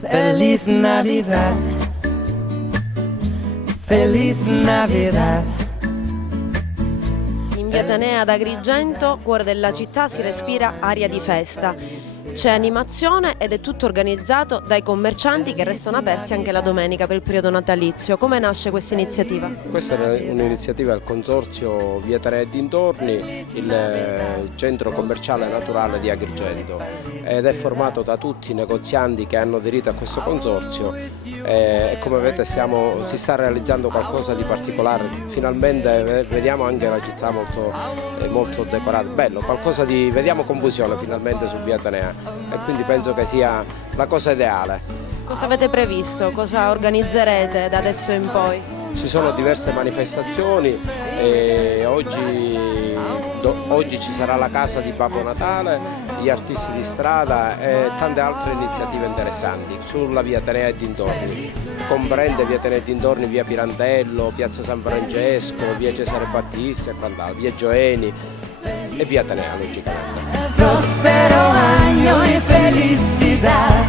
Feliz Navidad, Feliz Navidad. In via Atenea ad Agrigento, cuore della città, si respira aria di festa. C'è animazione ed è tutto organizzato dai commercianti che restano aperti anche la domenica per il periodo natalizio. Come nasce questa iniziativa? Questa è un'iniziativa del Consorzio Via Atenea e dintorni, il centro commerciale naturale di Agrigento, ed è formato da tutti i negozianti che hanno aderito a questo consorzio e come vedete si sta realizzando qualcosa di particolare. Finalmente vediamo anche la città molto decorata, bello, vediamo confusione finalmente su Via Atenea e quindi penso che sia la cosa ideale. Cosa avete previsto? Cosa organizzerete da adesso in poi? Ci sono diverse manifestazioni e oggi ci sarà la casa di Babbo Natale, gli artisti di strada e tante altre iniziative interessanti sulla Via Atenea e dintorni. Comprende Via Atenea e dintorni, via Pirandello, piazza San Francesco, via Cesare Battista e quant'altro, via Gioeni e via Atenea logicamente. Prospero año y felicidad,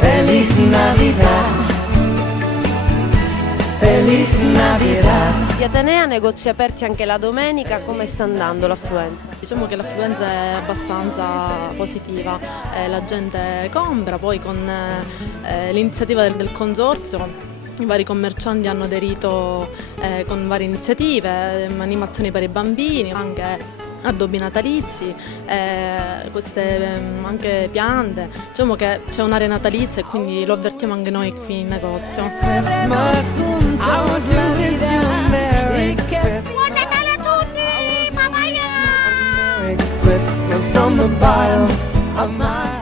Feliz Navidad, Feliz Navidad. Via Atenea, negozi aperti anche la domenica, come sta andando l'affluenza? Diciamo che l'affluenza è abbastanza positiva, la gente compra, poi con l'iniziativa del consorzio i vari commercianti hanno aderito con varie iniziative, animazioni per i bambini, anche addobbi natalizi, queste anche piante. Diciamo che c'è un'area natalizia e quindi lo avvertiamo anche noi qui in negozio. Buon Natale a tutti, papà! Merry Christmas from the bottom of my